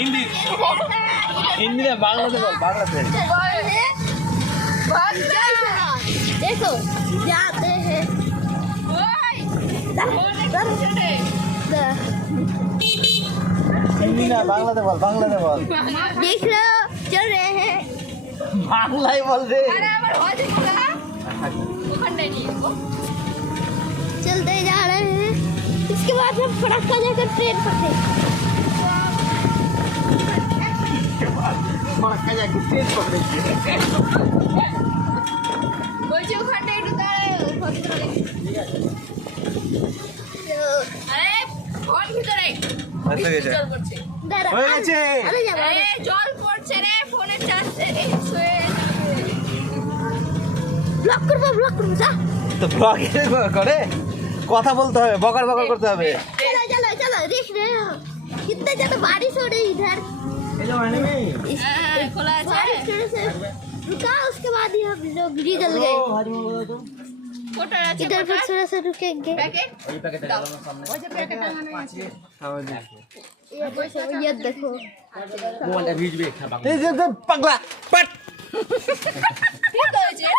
हिंदी हिंदी में बांग्लादेश बांग्लादेश देखो जाते हैं हिंदी में बांग्लादेश बोल देख रहे हो चल रहे हैं बांग्ला ही बोल रहे चलते जा रहे हैं इसके बाद हम फटाका जाकर ट्रेन पकड़े मक्का जाके ट्रेन पकड़ेंगे বলছি ওখানে একটু দাঁড়াও আরে ফোন ভিতরে হয়ে গেছে জল পড়ছে দাঁড়া হয়ে গেছে আরে যাবো আরে জল পড়ছে রে ফোনের চার্জ ব্লক করবো যা তো ব্লগ করে কথা বলতে হবে বকার বকার করতে হবে चलो चलो चलो देख रहे हो कितने ज्यादा बारिश हो रही इधर खोला बारिश की वजह से रुका उसके बाद ही हम लोग निकल गए फोटो আছে इधर फिर थोड़ा सा रुकेंगे প্যাকেট वो जो पैकेट ये देखो এই যে পাগলা পাট ঠিক হয়েছে